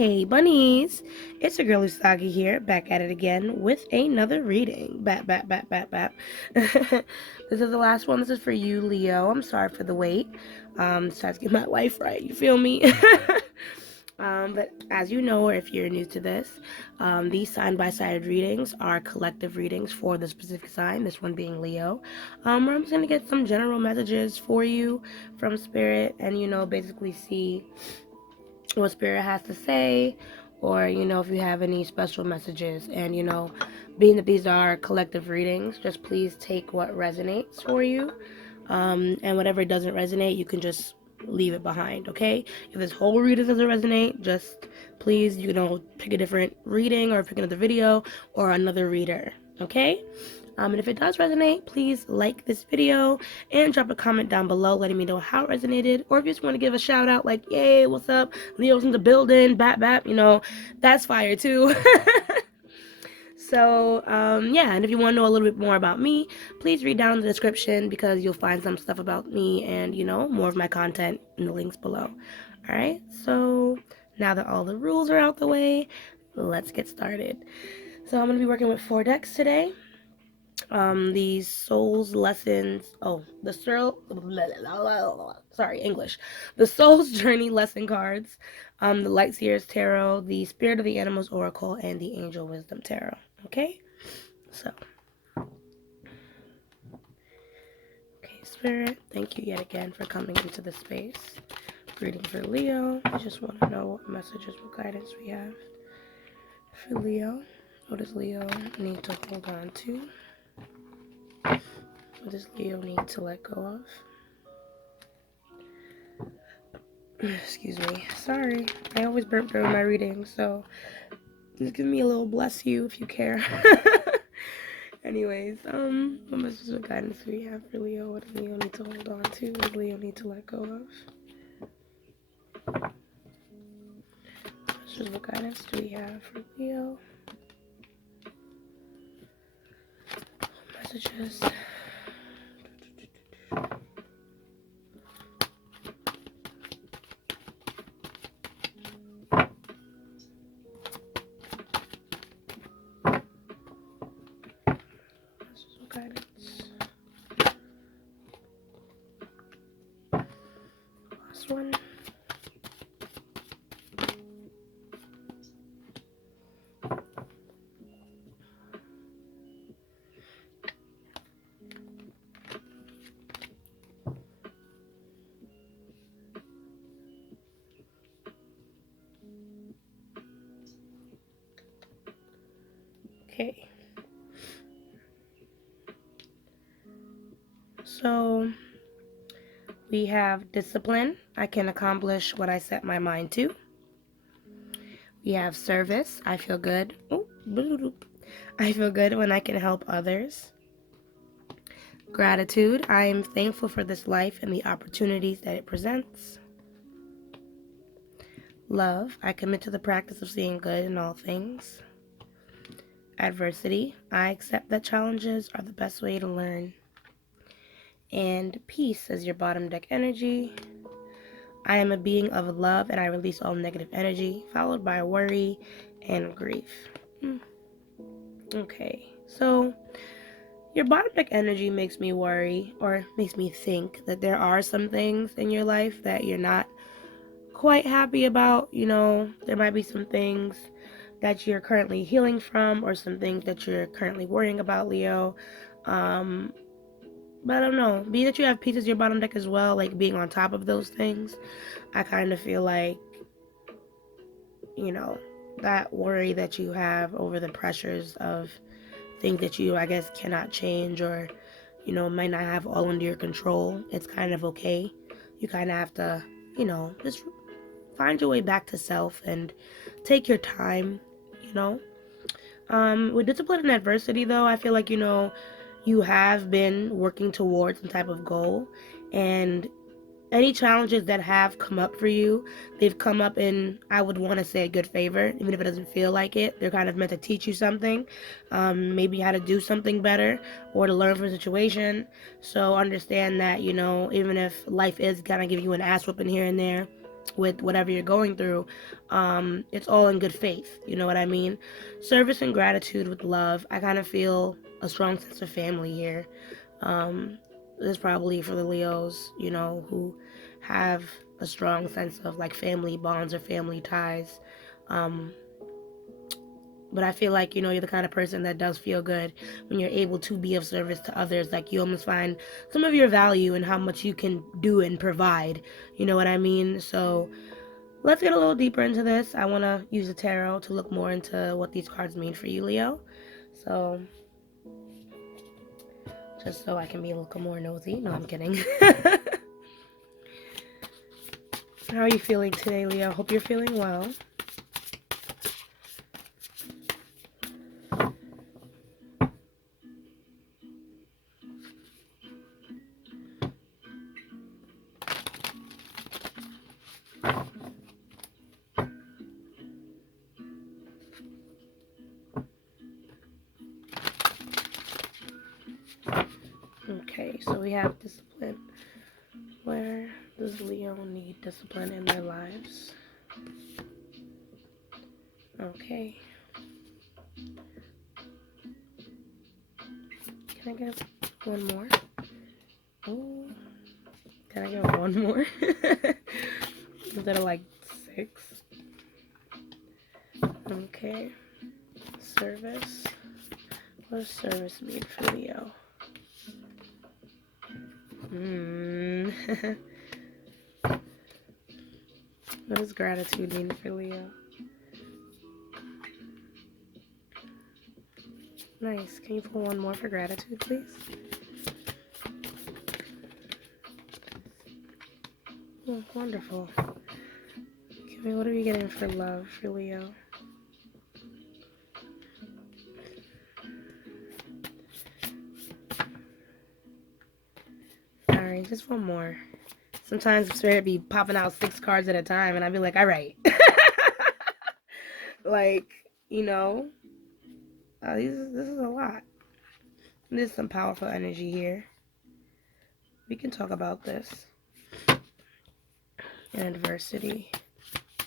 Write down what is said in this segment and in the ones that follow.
Hey bunnies, it's your girl Usagi here, back at it again with another reading. Bap. This is the last one. This is for you, Leo. I'm sorry for the wait. So I have to get my life right. You feel me? But as you know, or if you're new to this, these sign-by-side readings are collective readings for the specific sign, this one being Leo. Where I'm just going to get some general messages for you from Spirit and, basically see what Spirit has to say, or, if you have any special messages. And, being that these are collective readings, just please take what resonates for you. And whatever doesn't resonate, you can just leave it behind, okay? If this whole reading doesn't resonate, just please, pick a different reading or pick another video or another reader, okay? And if it does resonate, please like this video and drop a comment down below letting me know how it resonated. Or if you just want to give a shout out like, yay, what's up? Leo's in the building, bap, that's fire too. So, yeah, and if you want to know a little bit more about me, please read down in the description because you'll find some stuff about me and, more of my content in the links below. Alright, so now that all the rules are out the way, let's get started. So I'm going to be working with 4 decks today. These Souls Lessons, the Soul's Journey Lesson cards, the Light Seers Tarot, the Spirit of the Animals Oracle, and the Angel Wisdom Tarot. Okay, so, Spirit, thank you yet again for coming into the space. Reading for Leo. I just want to know what messages, what guidance we have for Leo. What does Leo need to hold on to? What does Leo need to let go of? Excuse me. Sorry. I always burp during my readings, so just give me a little bless you if you care. Anyways, what messages of guidance do we have for Leo? What does Leo need to hold on to? What does Leo need to let go of? Messages of guidance do we have for Leo? Messages. One. Okay. So we have discipline. I can accomplish what I set my mind to. We have service. I feel good. I feel good when I can help others. Gratitude. I am thankful for this life and the opportunities that it presents. Love. I commit to the practice of seeing good in all things. Adversity. I accept that challenges are the best way to learn. And peace is your bottom deck energy. I am a being of love and I release all negative energy, followed by worry and grief. Okay, so your bottom deck energy makes me worry, or makes me think that there are some things in your life that you're not quite happy about. There might be some things that you're currently healing from, or some things that you're currently worrying about, Leo. But I don't know, being that you have peace as your bottom deck as well, like being on top of those things, I kind of feel like, that worry that you have over the pressures of things that you, I guess, cannot change, or, might not have all under your control, it's kind of okay. You kind of have to, just find your way back to self and take your time, With discipline and adversity, though, I feel like, you have been working towards some type of goal, and any challenges that have come up for you, they've come up in, I would want to say, good favor, even if it doesn't feel like it. They're kind of meant to teach you something, maybe how to do something better, or to learn from a situation. So understand that, even if life is kind of giving you an ass whooping here and there, with whatever you're going through, it's all in good faith. You know what I mean? Service and gratitude with love. I kind of feel a strong sense of family here. This is probably for the Leos, who have a strong sense of like family bonds or family ties. Um, but I feel like, you're the kind of person that does feel good when you're able to be of service to others. Like you almost find some of your value in how much you can do and provide. You know what I mean? So let's get a little deeper into this. I want to use the tarot to look more into what these cards mean for you, Leo. So, just so I can be a little more nosy. No, I'm kidding. How are you feeling today, Leo? Hope you're feeling well. Okay, so we have discipline. Where does Leo need discipline in their lives? Okay. Can I get one more? Oh, can I get one more? Instead of like 6. Okay. Service. What does service mean for Leo? What does gratitude mean for Leo? Nice. Can you pull one more for gratitude, please? Oh, wonderful. Okay, what are we getting for love for Leo? Alright, just one more. Sometimes Spirit be popping out 6 cards at a time, and I'd be like, alright. Like, this is a lot. There's some powerful energy here. We can talk about this. And adversity.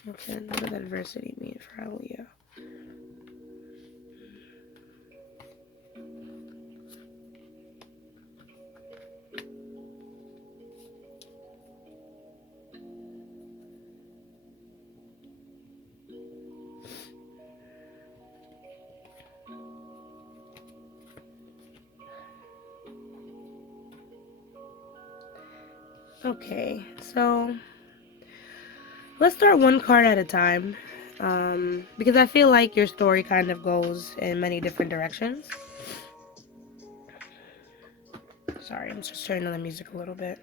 Okay, what does adversity mean for Leo? Okay, so let's start one card at a time, because I feel like your story kind of goes in many different directions. Sorry, I'm just turning on the music a little bit.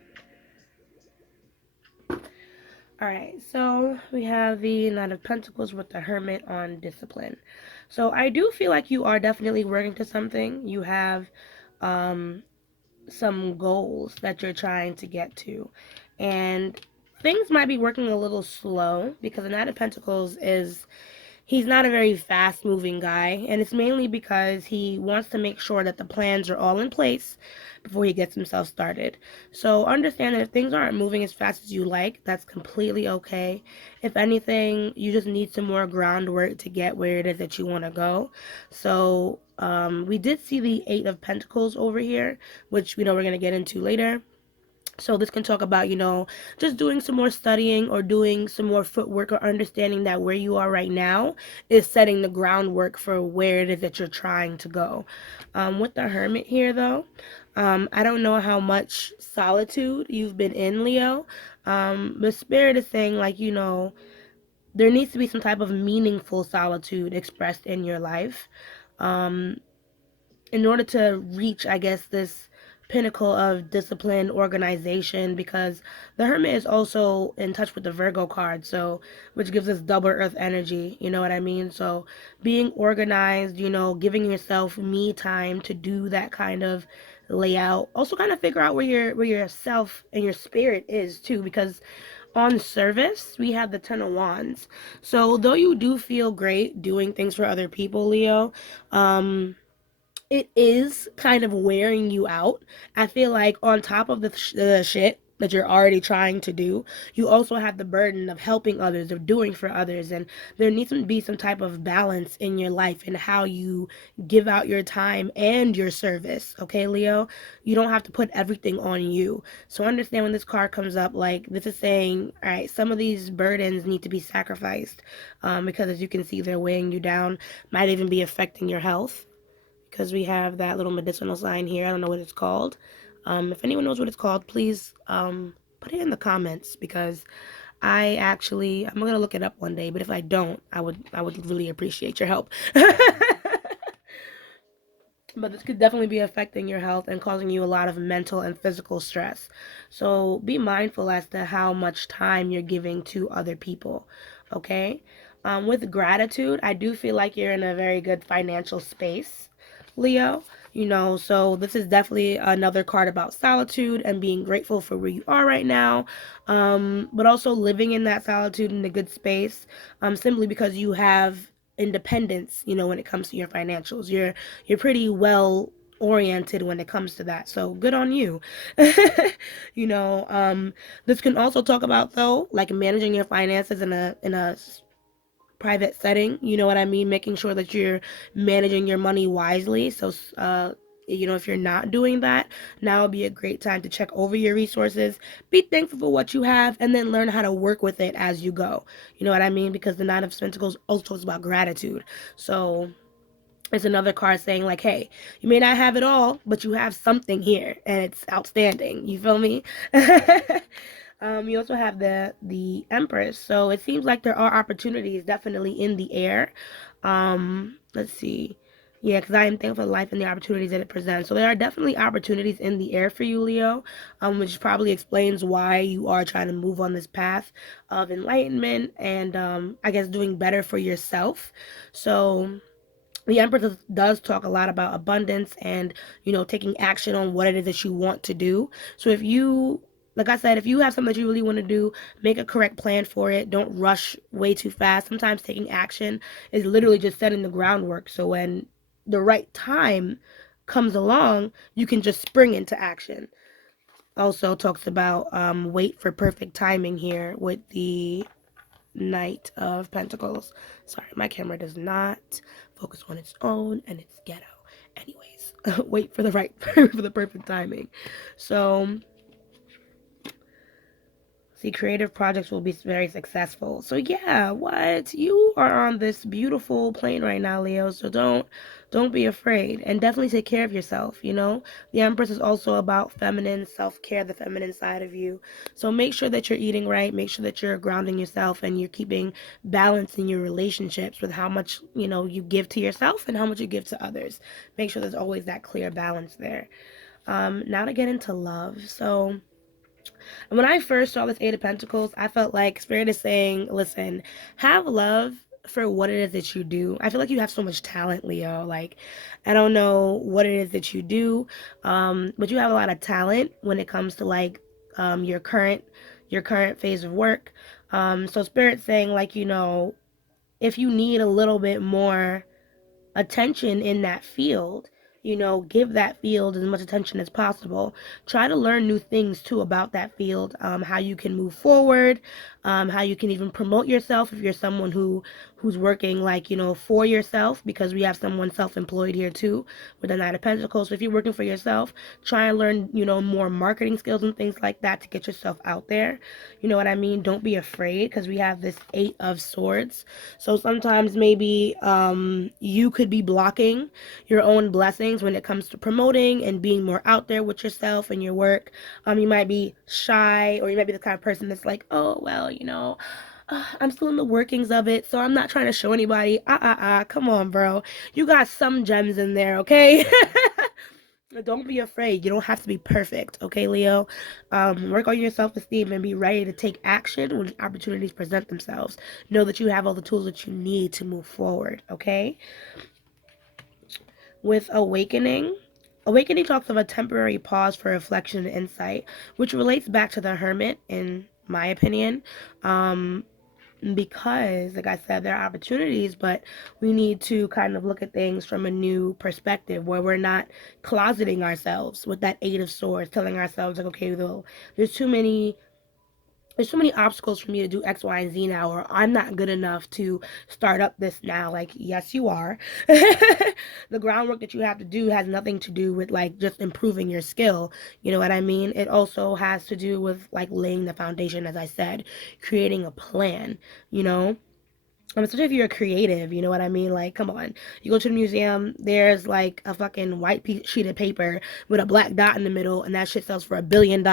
Alright, so we have the Knight of Pentacles with the Hermit on discipline. So I do feel like you are definitely working to something. You have some goals that you're trying to get to. And things might be working a little slow because the Knight of Pentacles he's not a very fast moving guy, and it's mainly because he wants to make sure that the plans are all in place before he gets himself started. So understand that if things aren't moving as fast as you like, that's completely okay. If anything, you just need some more groundwork to get where it is that you want to go. So we did see the 8 of Pentacles over here, which we're going to get into later. So this can talk about, just doing some more studying or doing some more footwork, or understanding that where you are right now is setting the groundwork for where it is that you're trying to go. With the Hermit here, though, I don't know how much solitude you've been in, Leo. The Spirit is saying, like, there needs to be some type of meaningful solitude expressed in your life. In order to reach, I guess, this pinnacle of discipline, organization, because the Hermit is also in touch with the Virgo card, so which gives us double earth energy, you know what I mean? So being organized, giving yourself me time to do that kind of layout. Also kind of figure out where your self and your spirit is too, because on service we have the 10 of Wands. So though you do feel great doing things for other people, Leo, it is kind of wearing you out. I feel like on top of the shit that you're already trying to do, you also have the burden of helping others, of doing for others. And there needs to be some type of balance in your life and how you give out your time and your service. Okay, Leo? You don't have to put everything on you. So understand when this card comes up, like this is saying, all right, some of these burdens need to be sacrificed, because as you can see, they're weighing you down, might even be affecting your health, because we have that little medicinal sign here. I don't know what it's called. If anyone knows what it's called, please put it in the comments, because I'm gonna look it up one day. But if I don't, I would really appreciate your help. But this could definitely be affecting your health and causing you a lot of mental and physical stress. So be mindful as to how much time you're giving to other people. Okay? With gratitude, I do feel like you're in a very good financial space, Leo. So this is definitely another card about solitude and being grateful for where you are right now, but also living in that solitude in a good space, simply because you have independence, when it comes to your financials. You're pretty well oriented when it comes to that. So good on you. This can also talk about, though, like managing your finances in a private setting. You know what I mean? Making sure that you're managing your money wisely. So, if you're not doing that, now would be a great time to check over your resources, be thankful for what you have, and then learn how to work with it as you go. You know what I mean? Because the Nine of Pentacles also talks about gratitude. So, it's another card saying, like, hey, you may not have it all, but you have something here, and it's outstanding. You feel me? You also have the Empress. So it seems like there are opportunities definitely in the air. Let's see. Yeah, because I am thankful for life and the opportunities that it presents. So there are definitely opportunities in the air for you, Leo, which probably explains why you are trying to move on this path of enlightenment and, I guess, doing better for yourself. So the Empress does talk a lot about abundance and, taking action on what it is that you want to do. So if you, like I said, if you have something that you really want to do, make a correct plan for it. Don't rush way too fast. Sometimes taking action is literally just setting the groundwork. So when the right time comes along, you can just spring into action. Also talks about wait for perfect timing here with the Knight of Pentacles. Sorry, my camera does not focus on its own, and it's ghetto. Anyways, wait for the for the perfect timing. So, see, creative projects will be very successful. So yeah, what? You are on this beautiful plane right now, Leo. So don't be afraid, and definitely take care of yourself. The Empress is also about feminine self-care, the feminine side of you. So make sure that you're eating right, make sure that you're grounding yourself, and you're keeping balance in your relationships with how much, you give to yourself and how much you give to others. Make sure there's always that clear balance there. Now to get into love. So when I first saw this Eight of Pentacles, I felt like Spirit is saying, listen, have love for what it is that you do. I feel like you have so much talent, Leo. Like, I don't know what it is that you do, but you have a lot of talent when it comes to, like, your current phase of work. So Spirit's saying, like, if you need a little bit more attention in that field, give that field as much attention as possible. Try to learn new things too about that field, how you can move forward, how you can even promote yourself if you're someone who's working, like, for yourself, because we have someone self-employed here too with the Nine of Pentacles. So if you're working for yourself, try and learn, more marketing skills and things like that to get yourself out there. You know what I mean? Don't be afraid, because we have this Eight of Swords. So sometimes maybe you could be blocking your own blessings when it comes to promoting and being more out there with yourself and your work. You might be shy, or you might be the kind of person that's like, oh, well, I'm still in the workings of it, so I'm not trying to show anybody. Come on, bro. You got some gems in there, okay? Don't be afraid. You don't have to be perfect, okay, Leo? Work on your self-esteem and be ready to take action when opportunities present themselves. Know that you have all the tools that you need to move forward, okay? With Awakening, Awakening talks of a temporary pause for reflection and insight, which relates back to the Hermit, in my opinion. because, like I said, there are opportunities, but we need to kind of look at things from a new perspective where we're not closeting ourselves with that Eight of Swords, telling ourselves, like, okay, though, there's too many there's so many obstacles for me to do X, Y, and Z now, or I'm not good enough to start up this now. Like, yes, you are. The groundwork that you have to do has nothing to do with like just improving your skill. You know what I mean? It also has to do with like laying the foundation, as I said, creating a plan, you know? Especially if you're a creative, you know what I mean? Like, come on. You go to the museum, there's like a fucking white sheet of paper with a black dot in the middle, and that shit sells for $1 billion.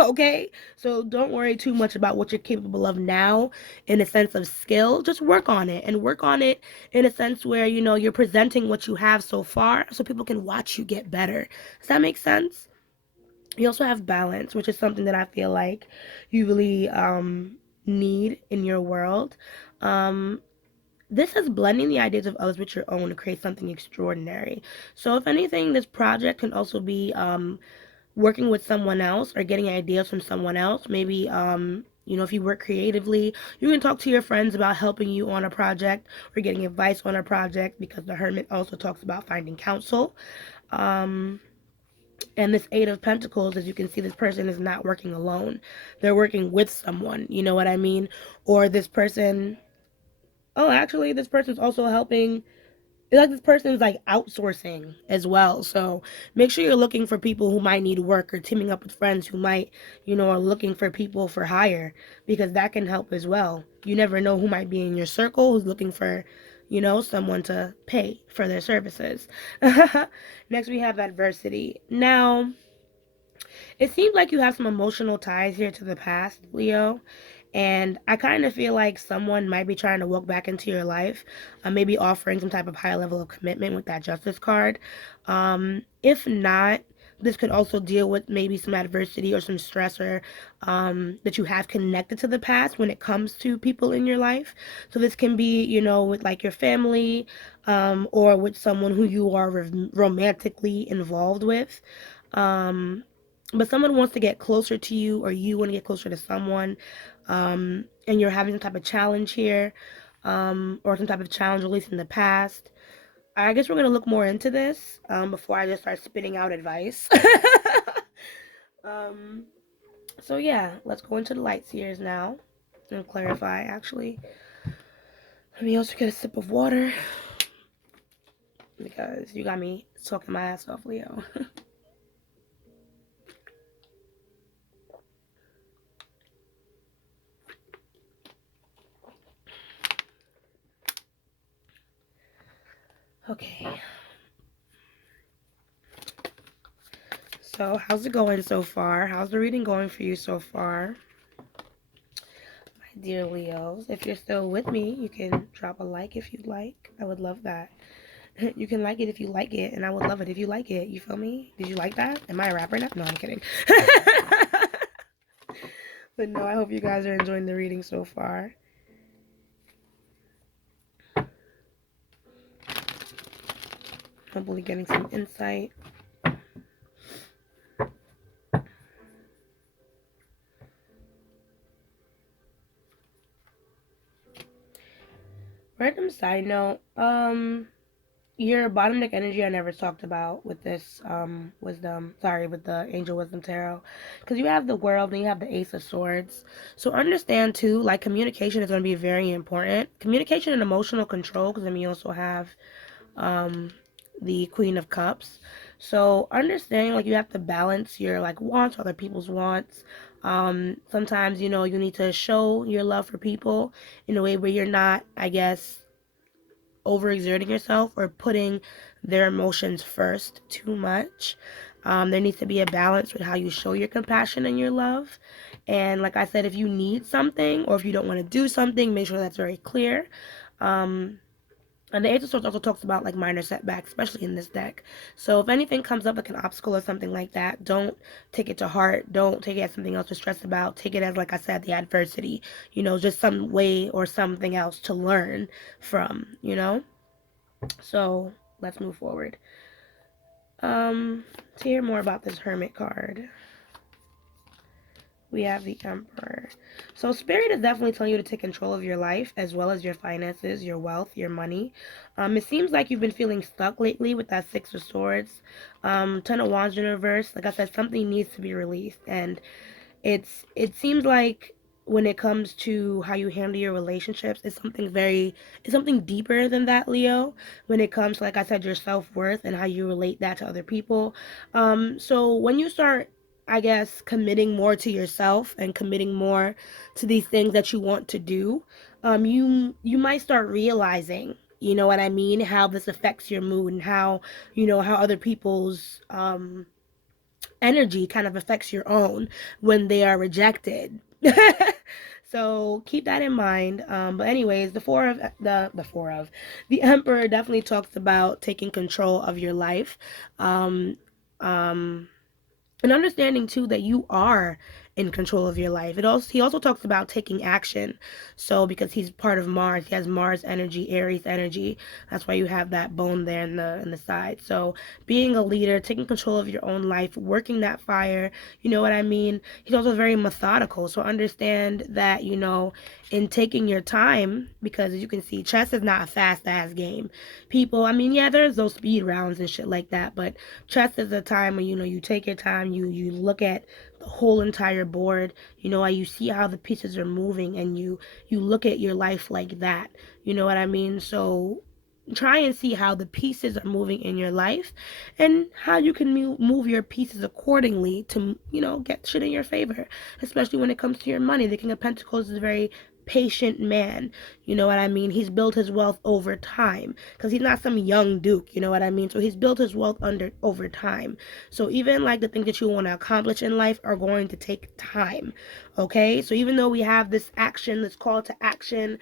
Okay? So don't worry too much about what you're capable of now in a sense of skill. Just work on it, and work on it in a sense where, you know, you're presenting what you have so far so people can watch you get better. Does that make sense? You also have balance, which is something that I feel like you really need in your world. Um, this is blending the ideas of others with your own to create something extraordinary. So, if anything, this project can also be working with someone else or getting ideas from someone else. Maybe, you know, if you work creatively, you can talk to your friends about helping you on a project or getting advice on a project because the Hermit also talks about finding counsel. Um, and this Eight of Pentacles, as you can see, this person is not working alone. They're working with someone, you know what I mean? Or this person, oh, actually, this person's also helping. It's like this person's like outsourcing as well. So make sure you're looking for people who might need work or teaming up with friends who might, you know, are looking for people for hire because that can help as well. You never know who might be in your circle who's looking for, you know, someone to pay for their services. Next, we have adversity. Now, it seems like you have some emotional ties here to the past, Leo. And I kind of feel like someone might be trying to walk back into your life, maybe offering some type of high level of commitment with that Justice card. If not, this could also deal with maybe some adversity or some stressor that you have connected to the past when it comes to people in your life. So this can be, you know, with like your family or with someone who you are romantically involved with. Um, but someone wants to get closer to you or you want to get closer to someone and you're having some type of challenge here or some type of challenge released in the past. I guess we're going to look more into this before I just start spitting out advice. um, so yeah, let's go into the light seers now and clarify actually. Let me also get a sip of water because you got me talking my ass off, Leo. Okay. So, how's it going so far? How's the reading going for you so far? My dear Leos, if you're still with me, you can drop a like if you'd like. I would love that. You can like it if you like it, and I would love it if you like it. You feel me? Did you like that? Am I a rapper now? No, I'm kidding. But no, I hope you guys are enjoying the reading so far. Hopefully getting some insight. Random side note, your bottom deck energy I never talked about with this with the Angel Wisdom Tarot, because you have the World and you have the Ace of Swords. So understand too, like communication is going to be very important. Communication and emotional control, because then you also have the Queen of Cups. So understanding like you have to balance your like wants, other people's wants. Sometimes, you know, you need to show your love for people in a way where you're not, I guess, overexerting yourself or putting their emotions first too much. There needs to be a balance with how you show your compassion and your love. And like I said, if you need something or if you don't want to do something, make sure that's very clear. And the Ace of Swords also talks about like minor setbacks, especially in this deck. So if anything comes up like an obstacle or something like that, don't take it to heart. Don't take it as something else to stress about. Take it as, like I said, the adversity. You know, just some way or something else to learn from. You know. So let's move forward. To hear more about this Hermit card. We have the Emperor. So Spirit is definitely telling you to take control of your life as well as your finances, your wealth, your money. It seems like you've been feeling stuck lately with that Six of Swords. Ten of Wands in reverse. Like I said, something needs to be released, and it seems like when it comes to how you handle your relationships, it's something deeper than that, Leo. When it comes to, like I said, your self-worth and how you relate that to other people. So when you start, I guess, committing more to yourself and committing more to these things that you want to do, you might start realizing, you know what I mean, how this affects your mood, and how, how other people's energy kind of affects your own when they are rejected. So keep that in mind. But anyways, the Emperor definitely talks about taking control of your life. Um, um, and understanding too that you are in control of your life. He also talks about taking action. So because he's part of Mars, he has Mars energy, Aries energy. That's why you have that bone there in the side. So being a leader, taking control of your own life, working that fire, you know what I mean? He's also very methodical. So understand that, in taking your time, because as you can see, chess is not a fast ass game. People, I mean, yeah, there's those speed rounds and shit like that, but chess is a time when, you take your time, you look at the whole entire board, you see how the pieces are moving, and you look at your life like that. You know what I mean? So try and see how the pieces are moving in your life and how you can move your pieces accordingly to, get shit in your favor, especially when it comes to your money. The King of Pentacles is a very patient man. You know what I mean? He's built his wealth over time because he's not some young duke. You know what I mean? So he's built his wealth over time. So even like the things that you want to accomplish in life are going to take time. Okay? So even though we have this action, this call to action,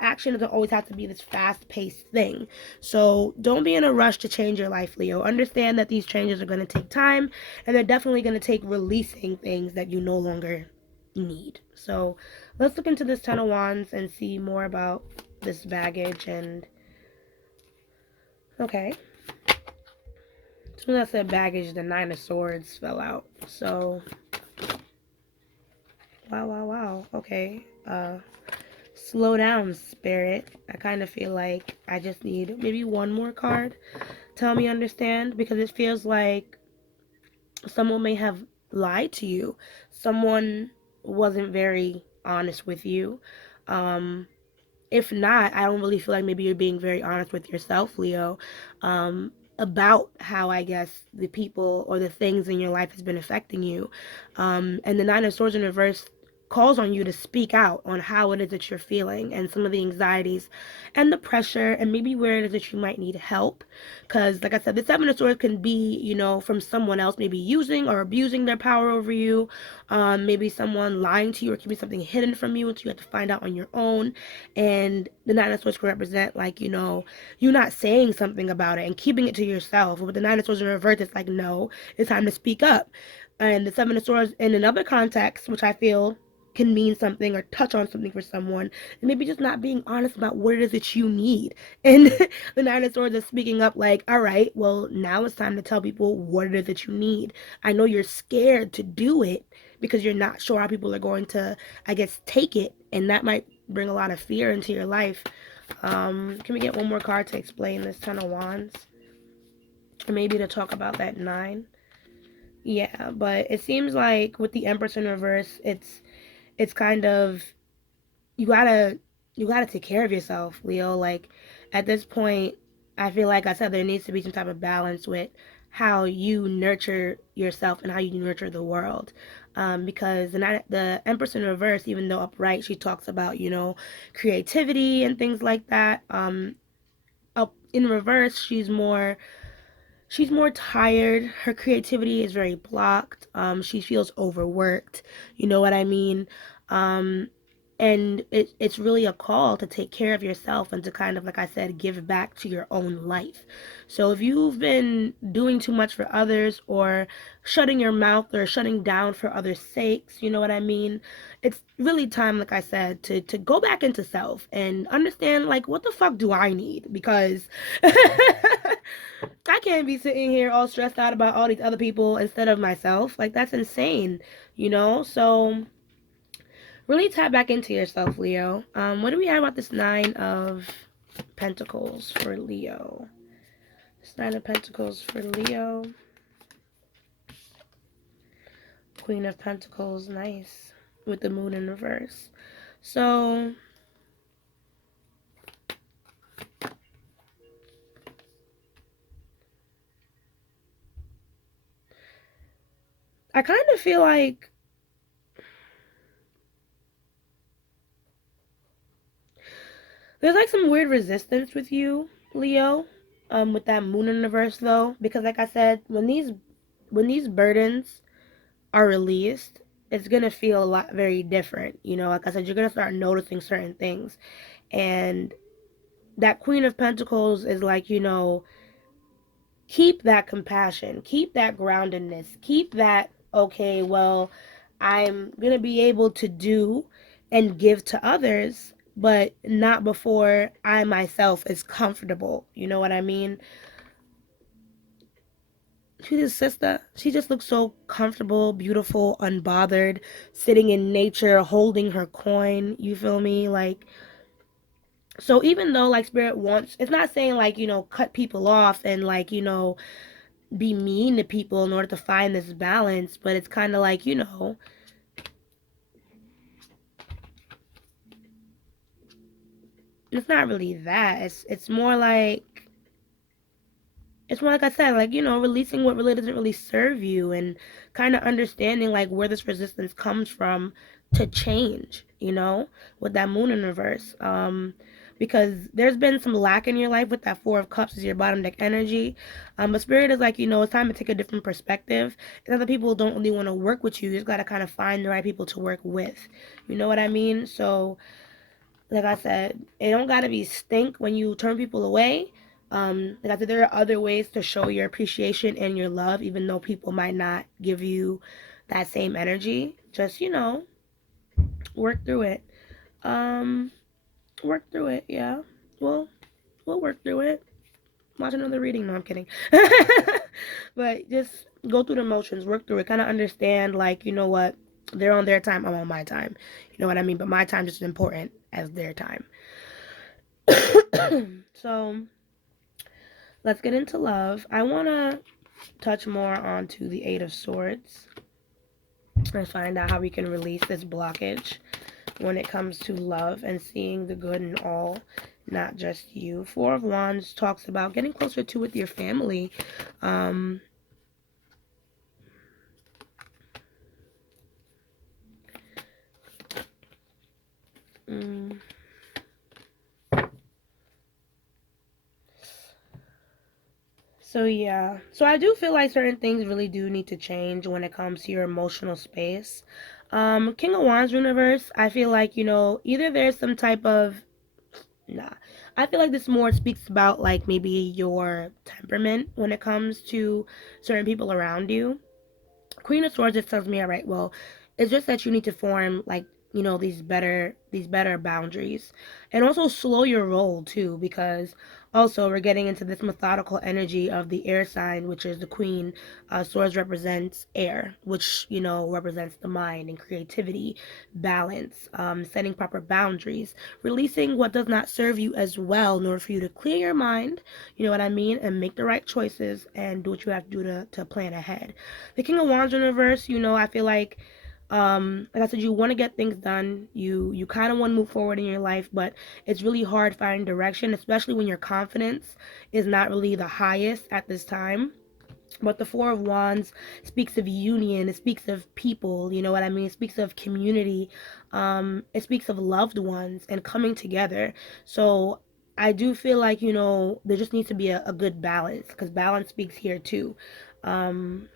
action doesn't always have to be this fast-paced thing. So don't be in a rush to change your life, Leo. Understand that these changes are going to take time, and they're definitely going to take releasing things that you no longer need. So let's look into this Ten of Wands and see more about this baggage. And okay, as soon as I said baggage, the Nine of Swords fell out. So wow. Okay, slow down, Spirit. I kind of feel like I just need maybe one more card. Tell me understand, because it feels like someone may have lied to you. Someone wasn't very honest with you. Um, if not, I don't really feel like maybe you're being very honest with yourself, Leo, about how, I guess, the people or the things in your life has been affecting you. And the Nine of Swords in reverse calls on you to speak out on how it is that you're feeling and some of the anxieties and the pressure and maybe where it is that you might need help. Because, like I said, the Seven of Swords can be, from someone else maybe using or abusing their power over you. Maybe someone lying to you or keeping something hidden from you until you have to find out on your own. And the Nine of Swords can represent, like, you not saying something about it and keeping it to yourself. With the Nine of Swords in reverse, it's like, no, it's time to speak up. And the Seven of Swords in another context, which I feel can mean something or touch on something for someone, and maybe just not being honest about what it is that you need. And the Nine of Swords is speaking up like, all right, well, now it's time to tell people what it is that you need. I know you're scared to do it because you're not sure how people are going to, I guess, take it, and that might bring a lot of fear into your life. Can we get one more card to explain this Ten of Wands? Or maybe to talk about that 9? Yeah, but it seems like with the Empress in reverse, it's kind of, you gotta take care of yourself, Leo. Like, at this point, I feel like I said there needs to be some type of balance with how you nurture yourself and how you nurture the world. Because the Empress in reverse, even though upright, she talks about, creativity and things like that. Up in reverse, she's more tired. Her creativity is very blocked. She feels overworked. You know what I mean? Um, and it's really a call to take care of yourself and to kind of, like I said, give back to your own life. So if you've been doing too much for others or shutting your mouth or shutting down for others' sakes, you know what I mean? It's really time, like I said, to go back into self and understand, like, what the fuck do I need? Because I can't be sitting here all stressed out about all these other people instead of myself. Like, that's insane, you know? So, really tap back into yourself, Leo. What do we have about this Nine of Pentacles for Leo? This Nine of Pentacles for Leo. Queen of Pentacles, nice. With the Moon in reverse. So, I kind of feel like there's like some weird resistance with you, Leo. With that Moon in reverse though, because like I said, when these burdens are released, it's gonna feel a lot very different. You know, like I said, you're gonna start noticing certain things, and that Queen of Pentacles is like, you know, keep that compassion, keep that groundedness, keep that, okay, well, I'm going to be able to do and give to others, but not before I myself is comfortable. You know what I mean? She's his sister. She just looks so comfortable, beautiful, unbothered, sitting in nature, holding her coin. You feel me? Like, so even though like spirit wants, it's not saying like, you know, cut people off and like, you know, be mean to people in order to find this balance, but it's kind of like, you know, it's not really that. It's more like I said, like, you know, releasing what really doesn't really serve you and kind of understanding like where this resistance comes from to change, you know, with that Moon in reverse. Because there's been some lack in your life with that Four of Cups as your bottom deck energy. But Spirit is like, you know, it's time to take a different perspective. And other people don't really want to work with you. You just got to kind of find the right people to work with. You know what I mean? So, like I said, it don't gotta be stink when you turn people away. Like I said, there are other ways to show your appreciation and your love, even though people might not give you that same energy. Just, you know, work through it. Um, work through it. Yeah, we'll work through it. Watch another reading. No, I'm kidding. But just go through the motions, work through it, kind of understand. Like, you know what? They're on their time. I'm on my time. You know what I mean? But my time is just as important as their time. So let's get into love. I want to touch more onto the Eight of Swords and find out how we can release this blockage when it comes to love and seeing the good in all, not just you. Four of Wands talks about getting closer to with your family. Um, mm, So yeah, so I do feel like certain things really do need to change when it comes to your emotional space. King of Wands universe, I feel like, you know, either there's some type of, nah, I feel like this more speaks about like maybe your temperament when it comes to certain people around you. Queen of Swords just tells me, all right, well, it's just that you need to form like, you know, these better boundaries, and also slow your roll too, because also we're getting into this methodical energy of the air sign, which is the Queen. Swords represents air, which, you know, represents the mind and creativity, balance, setting proper boundaries, releasing what does not serve you as well, in order for you to clear your mind. You know what I mean, and make the right choices and do what you have to do to plan ahead. The King of Wands in reverse, you know, I feel like I said, you want to get things done. You kind of want to move forward in your life, but it's really hard finding direction, especially when your confidence is not really the highest at this time. But the Four of Wands speaks of union. It speaks of people. You know what I mean? It speaks of community. It speaks of loved ones and coming together. So I do feel like, you know, there just needs to be a good balance, because balance speaks here too. Um,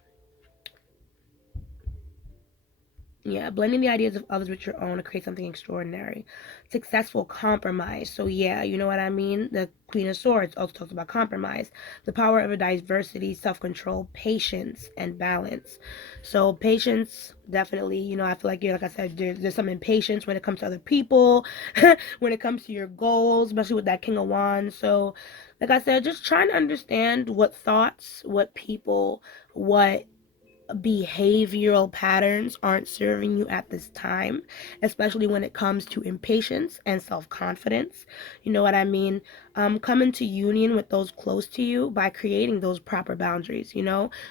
Yeah, blending the ideas of others with your own to create something extraordinary. Successful compromise. So yeah, you know what I mean? The Queen of Swords also talks about compromise. The power of a diversity, self-control, patience, and balance. So patience, definitely, I feel like, like I said, there's some impatience when it comes to other people, when it comes to your goals, especially with that King of Wands. So, like I said, just trying to understand what thoughts, what people, what behavioral patterns aren't serving you at this time, especially when it comes to impatience and self-confidence. You know what I mean? Come into union with those close to you by creating those proper boundaries.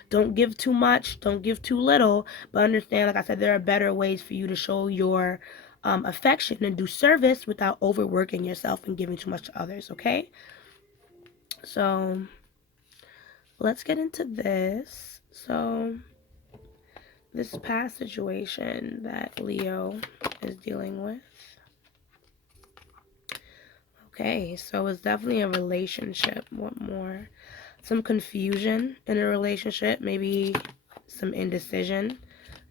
Don't give too much, don't give too little, but understand, like I said, there are better ways for you to show your affection and do service without overworking yourself and giving too much to others. Okay, so let's get into this. So this past situation that Leo is dealing with. Okay, so it's definitely a relationship. What more? Some confusion in a relationship, maybe some indecision,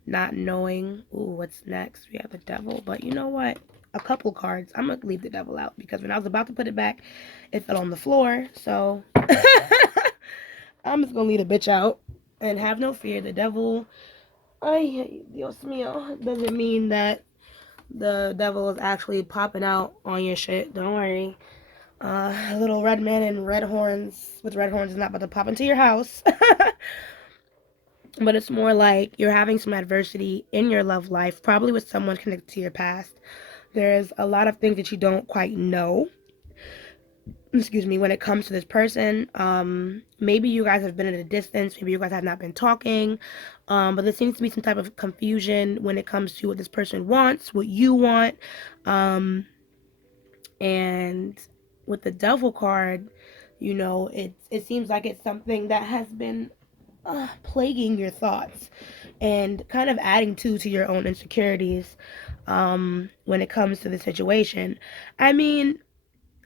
not knowing, what's next. We have the devil, but you know what? A couple cards. I'm going to leave the devil out because when I was about to put it back, it fell on the floor. So I'm just going to leave the bitch out and have no fear. The devil, ay, Dios mío, doesn't mean that the devil is actually popping out on your shit. Don't worry. Little red man and red horns with red horns is not about to pop into your house. But it's more like you're having some adversity in your love life, probably with someone connected to your past. There's a lot of things that you don't quite know, excuse me, when it comes to this person. Maybe you guys have been at a distance, maybe you guys have not been talking, but there seems to be some type of confusion when it comes to what this person wants, what you want. And with the devil card, it seems like it's something that has been plaguing your thoughts and kind of adding to your own insecurities when it comes to the situation. I mean,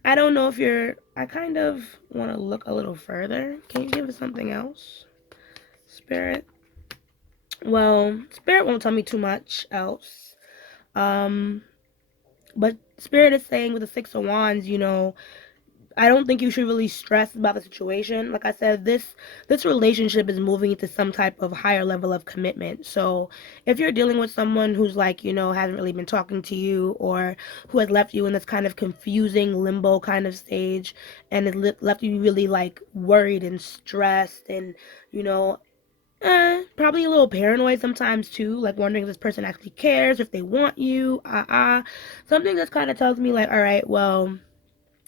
I don't know if I kind of want to look a little further. Can you give us something else, Spirit? Well, Spirit won't tell me too much else. Um, but Spirit is saying with the Six of Wands, I don't think you should really stress about the situation. Like I said, this relationship is moving into some type of higher level of commitment. So if you're dealing with someone who's like, hasn't really been talking to you, or who has left you in this kind of confusing limbo kind of stage, and it left you really like worried and stressed, and you know probably a little paranoid sometimes too, like wondering if this person actually cares, if they want you, something just kind of tells me like, all right, well,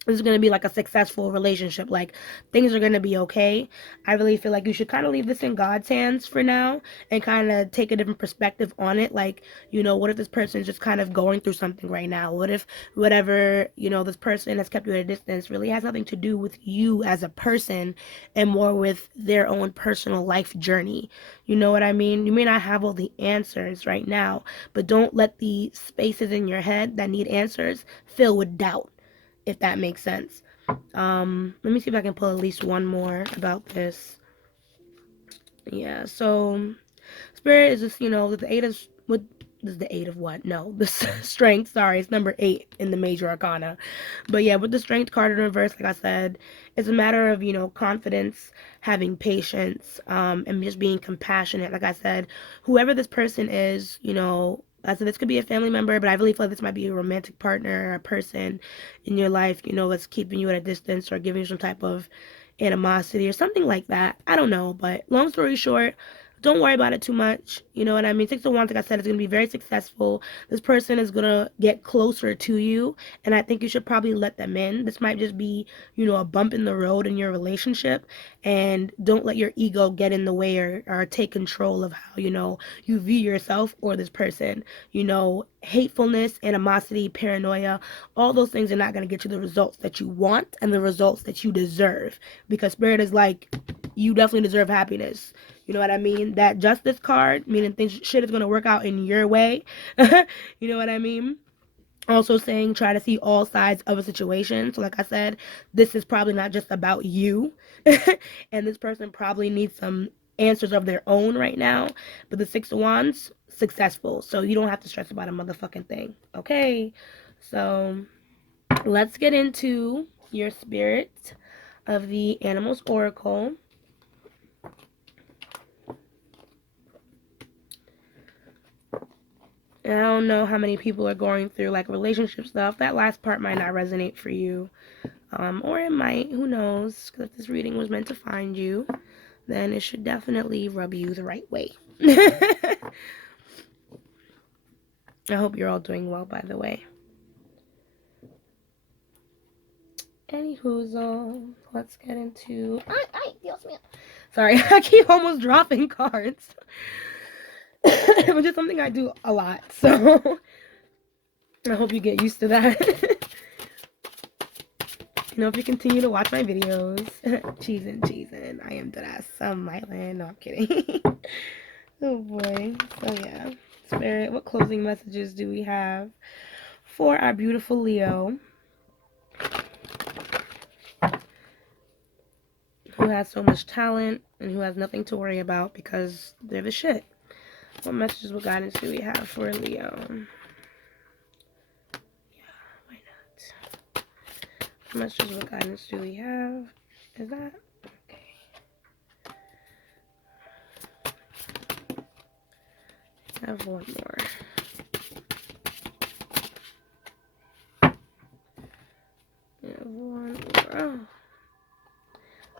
this is going to be like a successful relationship. Like, things are going to be okay. I really feel like you should kind of leave this in God's hands for now and kind of take a different perspective on it. Like, what if this person is just kind of going through something right now? What if whatever, this person has kept you at a distance really has nothing to do with you as a person and more with their own personal life journey? You know what I mean? You may not have all the answers right now, but don't let the spaces in your head that need answers fill with doubt, if that makes sense. Let me see if I can pull at least one more about this. Yeah, so Spirit is just, the eight of what is the eight of what? No, the strength. Sorry, it's number 8 in the major arcana. But yeah, with the strength card in reverse, like I said, it's a matter of confidence, having patience, and just being compassionate. Like I said, whoever this person is, I said this could be a family member, but I really feel like this might be a romantic partner, or a person in your life, that's keeping you at a distance or giving you some type of animosity or something like that. I don't know, but long story short, don't worry about it too much. You know what I mean? Six of Wands, like I said, is going to be very successful. This person is going to get closer to you, and I think you should probably let them in. This might just be, a bump in the road in your relationship, and don't let your ego get in the way, or take control of how, you view yourself or this person. Hatefulness, animosity, paranoia, all those things are not going to get you the results that you want and the results that you deserve, because Spirit is like, you definitely deserve happiness. You know what I mean? That Justice card, meaning shit is going to work out in your way. You know what I mean? Also saying try to see all sides of a situation. So like I said, this is probably not just about you. And this person probably needs some answers of their own right now. But the Six of Wands, successful. So you don't have to stress about a motherfucking thing. Okay? So let's get into your spirit of the Animals Oracle. And I don't know how many people are going through like relationship stuff. That last part might not resonate for you. Or it might, who knows? Because if this reading was meant to find you, then it should definitely rub you the right way. I hope you're all doing well, by the way. Anywho, let's get into... Dios mío. Sorry, I keep almost dropping cards. Which is something I do a lot, so I hope you get used to that. If you continue to watch my videos, cheesin', I am deadass. I'm smiling. No, I'm kidding. Oh boy. So yeah, Spirit, what closing messages do we have for our beautiful Leo, who has so much talent and who has nothing to worry about because they're the shit? What messages, what guidance do we have for Leo? How much what guidance do we have? Is that okay? I have one more. I have one more.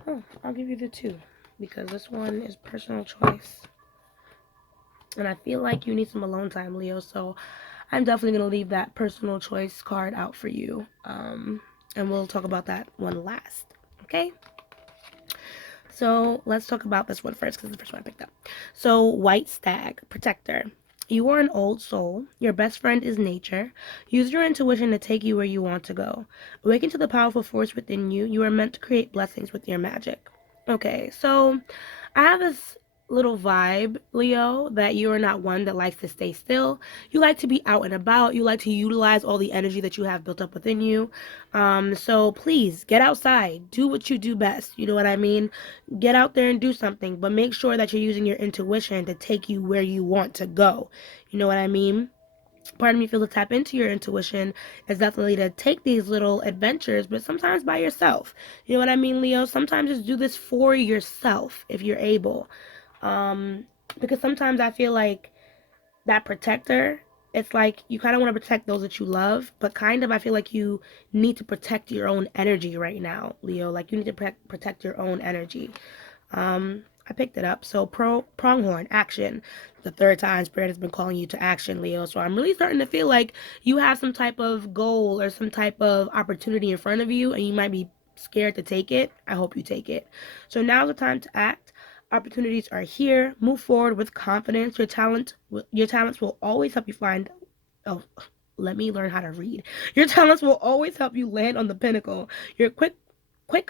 Oh, I'll give you the two because this one is personal choice. And I feel like you need some alone time, Leo, so I'm definitely going to leave that personal choice card out for you. And we'll talk about that one last, okay? So let's talk about this one first because it's the first one I picked up. So White Stag, Protector. You are an old soul. Your best friend is nature. Use your intuition to take you where you want to go. Awaken to the powerful force within you. You are meant to create blessings with your magic. Okay, so I have this little vibe, Leo, that you are not one that likes to stay still. You like to be out and about. You like to utilize all the energy that you have built up within you. So please get outside. Do what you do best. You know what I mean? Get out there and do something, but make sure that you're using your intuition to take you where you want to go. You know what I mean? Part of me feels to tap into your intuition is definitely to take these little adventures, but sometimes by yourself. You know what I mean, Leo? Sometimes just do this for yourself if you're able. Because sometimes I feel like that protector, it's like you kind of want to protect those that you love, but kind of I feel like you need to protect your own energy right now, Leo. Like you need to protect your own energy. I picked it up. So pronghorn, action. The third time Spirit has been calling you to action, Leo. So I'm really starting to feel like you have some type of goal or some type of opportunity in front of you, and you might be scared to take it. I hope you take it. So now's the time to act. Opportunities are here. Move forward with confidence. Your talents will always help you find. Oh, let me learn how to read. Your talents will always help you land on the pinnacle. Your quick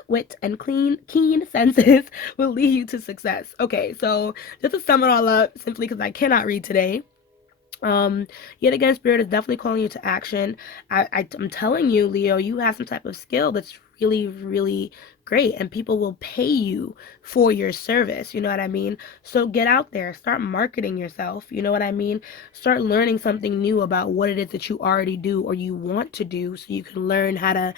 wit and keen senses will lead you to success. Okay, so just to sum it all up, simply because I cannot read today. Yet again, Spirit is definitely calling you to action. I'm telling you, Leo, you have some type of skill that's really, really great, and people will pay you for your service. You know what I mean? So get out there, start marketing yourself. You know what I mean? Start learning something new about what it is that you already do or you want to do, so you can learn how to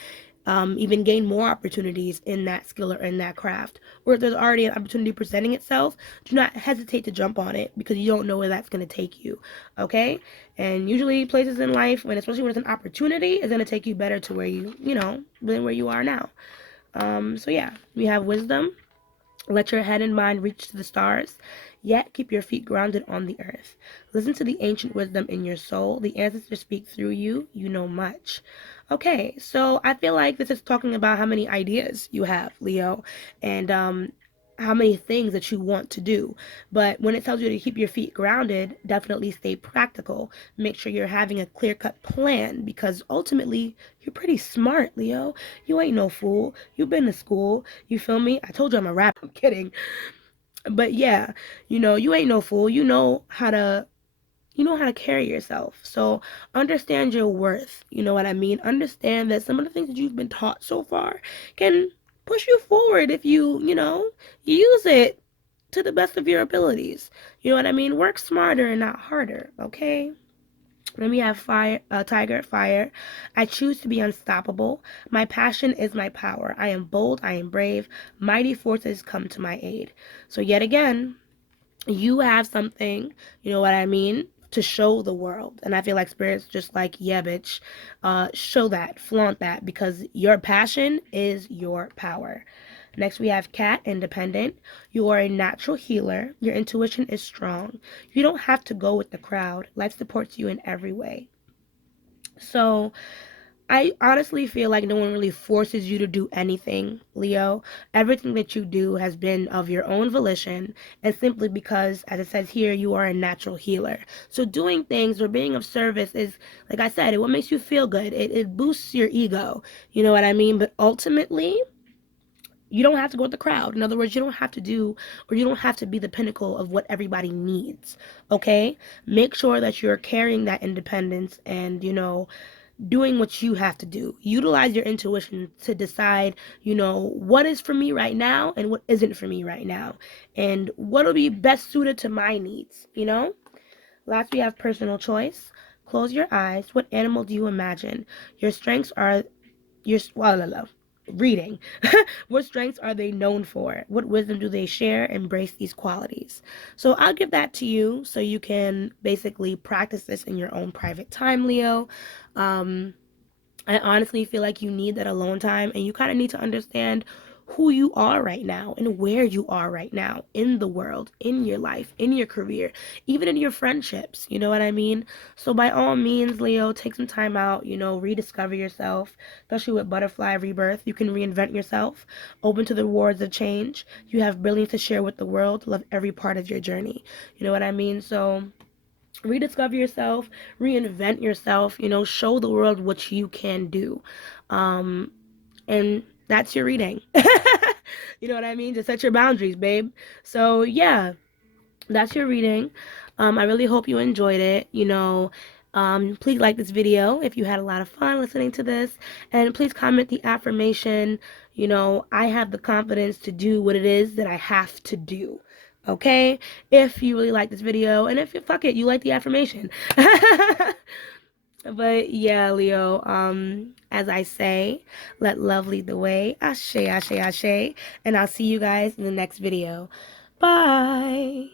even gain more opportunities in that skill or in that craft. Or if there's already an opportunity presenting itself, do not hesitate to jump on it because you don't know where that's going to take you. Okay? And usually places in life, especially when it's an opportunity, is going to take you better to where than where you are now. So yeah, we have wisdom. Let your head and mind reach to the stars, yet keep your feet grounded on the earth. Listen to the ancient wisdom in your soul. The ancestors speak through you. You know much. Okay, so I feel like this is talking about how many ideas you have, Leo, and how many things that you want to do. But when it tells you to keep your feet grounded, definitely stay practical. Make sure you're having a clear-cut plan because ultimately you're pretty smart, Leo. You ain't no fool. You've been to school. You feel me? I told you I'm a rapper. I'm kidding. But yeah, you ain't no fool. You know how to carry yourself. So understand your worth. You know what I mean? Understand that some of the things that you've been taught so far can push you forward if you use it to the best of your abilities. You know what I mean? Work smarter and not harder, okay? Then we have fire, tiger, fire. I choose to be unstoppable. My passion is my power. I am bold. I am brave. Mighty forces come to my aid. So yet again, you have something, you know what I mean, to show the world. And I feel like Spirit's just like, yeah, bitch, show that, flaunt that, because your passion is your power. Next, we have cat, independent. You are a natural healer. Your intuition is strong. You don't have to go with the crowd. Life supports you in every way. So, I honestly feel like no one really forces you to do anything, Leo. Everything that you do has been of your own volition and simply because, as it says here, you are a natural healer. So doing things or being of service is, like I said, what makes you feel good. It boosts your ego. You know what I mean? But ultimately, you don't have to go with the crowd. In other words, you don't have to do or you don't have to be the pinnacle of what everybody needs. Okay? Make sure that you're carrying that independence and, doing what you have to do. Utilize your intuition to decide, what is for me right now and what isn't for me right now. And what will be best suited to my needs. Last, we have personal choice. Close your eyes. What animal do you imagine? Your strengths are your reading. What strengths are they known for? What wisdom do they share? Embrace these qualities. So I'll give that to you so you can basically practice this in your own private time, Leo. I honestly feel like you need that alone time and you kind of need to understand who you are right now and where you are right now in the world, in your life, in your career, even in your friendships. You know what I mean? So, by all means, Leo, take some time out, rediscover yourself, especially with butterfly rebirth. You can reinvent yourself, open to the rewards of change. You have brilliance to share with the world. Love every part of your journey. You know what I mean? So, rediscover yourself, reinvent yourself, show the world what you can do. Um, and that's your reading. You know what I mean? Just set your boundaries, babe. So, yeah, that's your reading. I really hope you enjoyed it. Please like this video if you had a lot of fun listening to this. And please comment the affirmation, I have the confidence to do what it is that I have to do. Okay? If you really like this video, and if you fuck it, you like the affirmation. But yeah, Leo, as I say, let love lead the way. Ashe, ashe, ashe. And I'll see you guys in the next video. Bye.